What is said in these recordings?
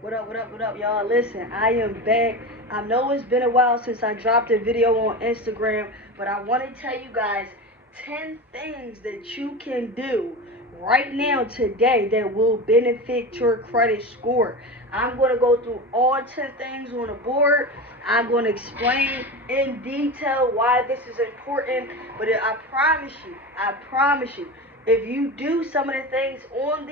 What up, y'all? Listen, I am back. I know it's been a while since I dropped a video on Instagram, but I want to tell you guys 10 things that you can do right now, today, that will benefit your credit score. I'm going to go through all 10 things on the board. I'm going to explain in detail why this is important, but I promise you, if you do some of the things on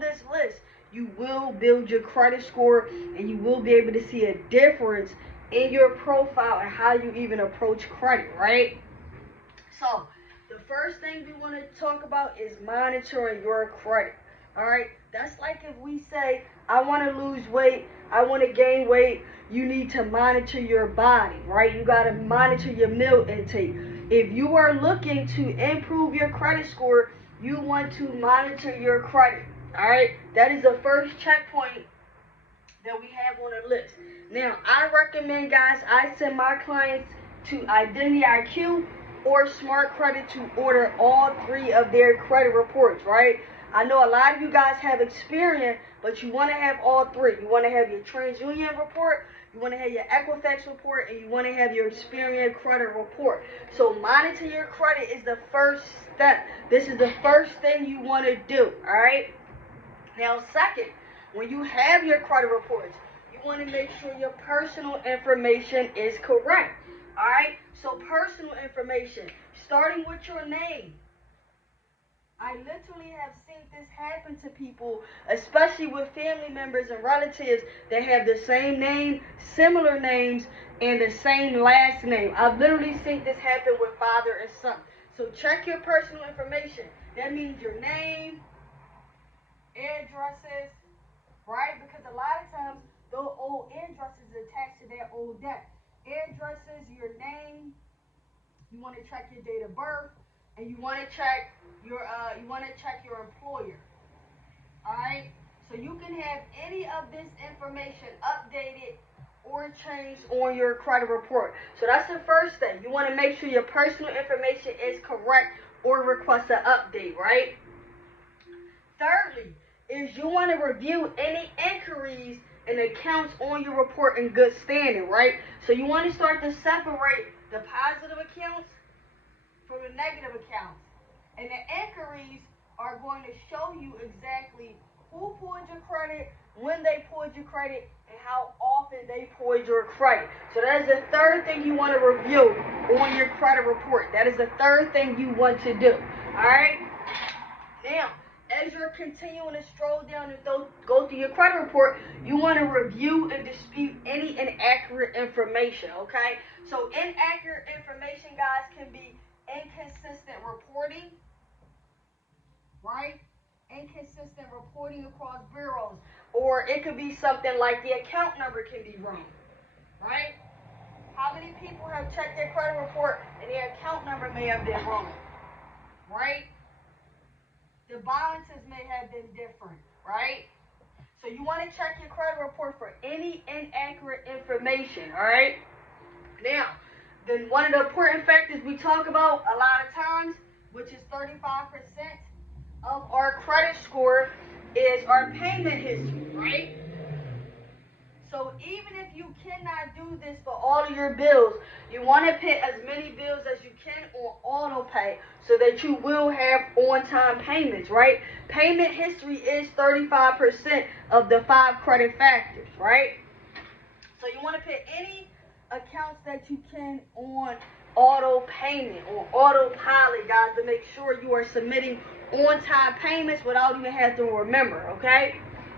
this list, you will build your credit score and you will be able to see a difference in your profile and how you even approach credit, right? So, the first thing we want to talk about is monitoring your credit. All right, that's like if we say, I want to lose weight, I want to gain weight. You need to monitor your body, right? You got to monitor your meal intake. If you are looking to improve your credit score, you want to monitor your credit. All right, that is the first checkpoint that we have on the list. Now, I recommend, guys, I send my clients to Identity IQ or Smart Credit to order all three of their credit reports, right? I know a lot of you guys have Experian, but you want to have all three. You want to have your TransUnion report, you want to have your Equifax report, and you want to have your Experian credit report. So monitor your credit is the first step. This is the first thing you want to do, all right? Now, second, when you have your credit reports, you want to make sure your personal information is correct. All right? So, personal information, starting with your name. I literally have seen this happen to people, especially with family members and relatives that have the same name, similar names, and the same last name. I've literally seen this happen with father and son. So, check your personal information. That means your name, addresses, right? Because a lot of times those old addresses are attached to that old debt. Addresses, your name, you want to check your date of birth, and you want to check your employer. Alright? So you can have any of this information updated or changed on your credit report. So that's the first thing. You want to make sure your personal information is correct or request an update, right? Thirdly, is you want to review any inquiries and accounts on your report in good standing, right? So you want to start to separate the positive accounts from the negative accounts. And the inquiries are going to show you exactly who pulled your credit, when they pulled your credit, and how often they pulled your credit. So that is the third thing you want to review on your credit report. That is the third thing you want to do. All right? Now, as you're continuing to stroll down and go through your credit report, you want to review and dispute any inaccurate information, okay? So inaccurate information, guys, can be inconsistent reporting, right? Inconsistent reporting across bureaus. Or it could be something like the account number can be wrong, right? How many people have checked their credit report and their account number may have been wrong, right? The balances may have been different, right? So you want to check your credit report for any inaccurate information, all right? Now, then one of the important factors we talk about a lot of times, which is 35% of our credit score, is our payment history, right? So even if you cannot do this for all of your bills, you want to put as many bills as you can on auto pay so that you will have on-time payments, right? Payment history is 35% of the 5 credit factors, right? So you want to put any accounts that you can on auto payment, on autopilot, guys, to make sure you are submitting on-time payments without even having to remember, okay?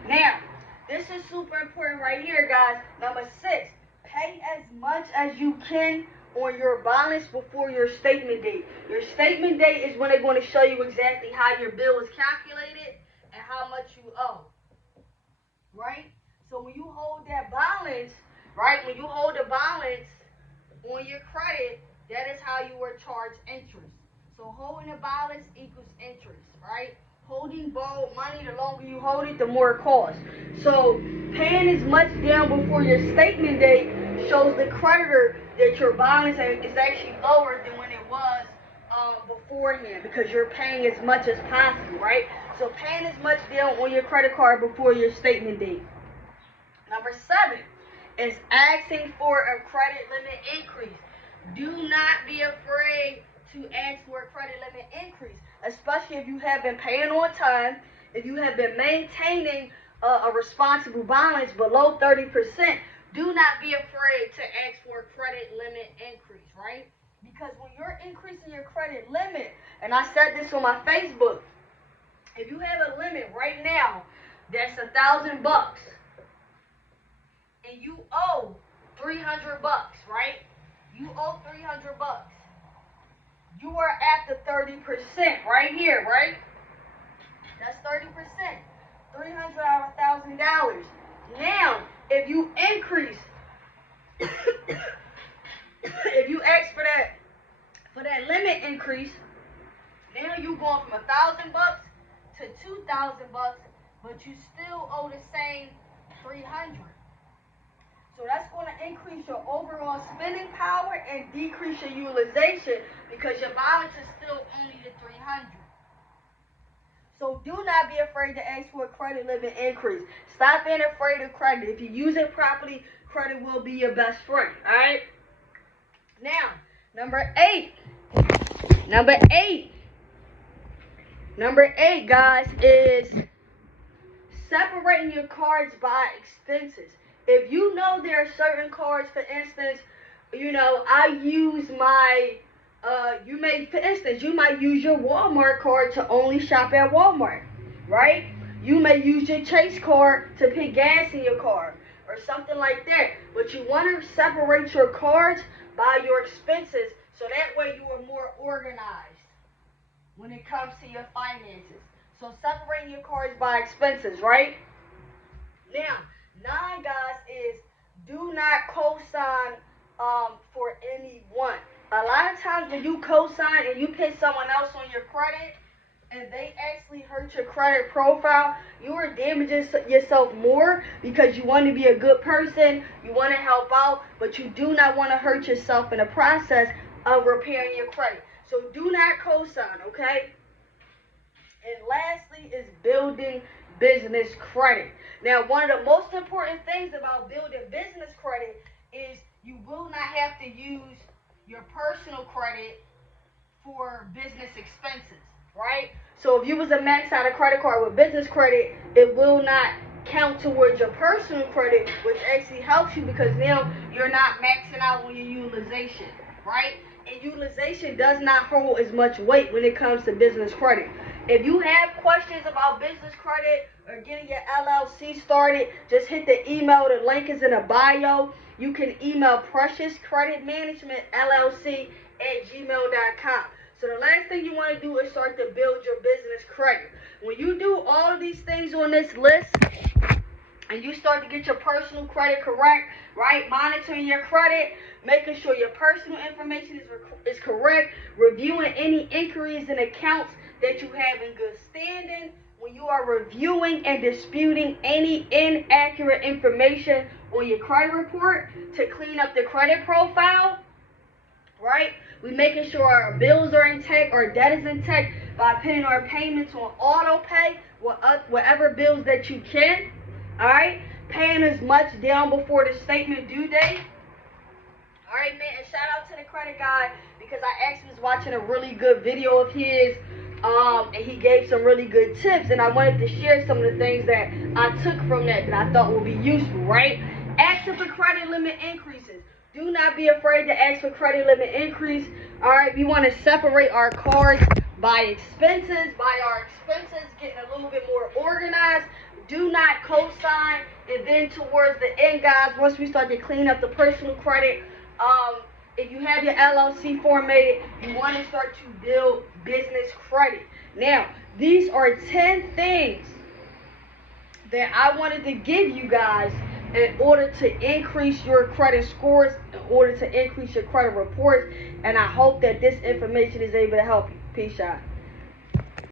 Now, this is super important right here, guys. Number 6, pay as much as you can on your balance before your statement date. Your statement date is when they're going to show you exactly how your bill is calculated and how much you owe, right? So when you hold that balance, right, when you hold the balance on your credit, that is how you are charged interest. So holding a balance equals interest, right? Holding borrowed money, the longer you hold it, the more it costs. So paying as much down before your statement date shows the creditor that your balance is actually lower than when it was beforehand, because you're paying as much as possible, right? So paying as much down on your credit card before your statement date. Number 7 is asking for a credit limit increase. Do not be afraid to ask for a credit limit increase, especially if you have been paying on time, if you have been maintaining a responsible balance below 30%. Do not be afraid to ask for a credit limit increase, right? Because when you're increasing your credit limit, and I said this on my Facebook, if you have a limit right now that's $1,000 and you owe $300, right? You owe $300. You are at the 30% right here, right? That's 30%. 300 out of $1,000. Now, if you increase, if you ask for that limit increase, now you going from $1,000 to $2,000, but you still owe the same 300. So that's going to increase your overall spending power and decrease your utilization because your balance is still only the 300. So do not be afraid to ask for a credit limit increase. Stop being afraid of credit. If you use it properly, credit will be your best friend. All right? Now, number 8, guys, is separating your cards by expenses. If you know there are certain cards, for instance, I use my, you might use your Walmart card to only shop at Walmart, right? You may use your Chase card to put gas in your car or something like that. But you want to separate your cards by your expenses so that way you are more organized when it comes to your finances. So separating your cards by expenses, right? Now, 9, guys, is do not co-sign for anyone. A lot of times when you co-sign and you put someone else on your credit and they actually hurt your credit profile, you are damaging yourself more because you want to be a good person, you want to help out, but you do not want to hurt yourself in the process of repairing your credit. So do not co-sign, okay? And lastly is building business credit. Now, one of the most important things about building business credit is you will not have to use your personal credit for business expenses, right? So if you was to max out a credit card with business credit, it will not count towards your personal credit, which actually helps you because now you're not maxing out on your utilization, right? And utilization does not hold as much weight when it comes to business credit. If you have questions about business credit or getting your LLC started, just hit the email. The link is in the bio. You can email preciouscreditmanagementllc@gmail.com. So the last thing you want to do is start to build your business credit. When you do all of these things on this list, and you start to get your personal credit correct, right? Monitoring your credit, making sure your personal information is correct, reviewing any inquiries and accounts that you have in good standing. When you are reviewing and disputing any inaccurate information on your credit report to clean up the credit profile, right? We're making sure our bills are intact, our debt is intact by putting our payments on auto pay, whatever bills that you can. All right, paying as much down before the statement due date. All right, man, and shout out to the credit guy because I actually was watching a really good video of his, and he gave some really good tips, and I wanted to share some of the things that I took from that I thought would be useful, right? Asking for credit limit increases. Do not be afraid to ask for credit limit increase. All right, we want to separate our cards by expenses, getting a little bit more organized. Do not co-sign, and then towards the end, guys, once we start to clean up the personal credit, if you have your LLC formatted, you want to start to build business credit. Now, these are 10 things that I wanted to give you guys in order to increase your credit scores, in order to increase your credit reports, and I hope that this information is able to help you. Peace out.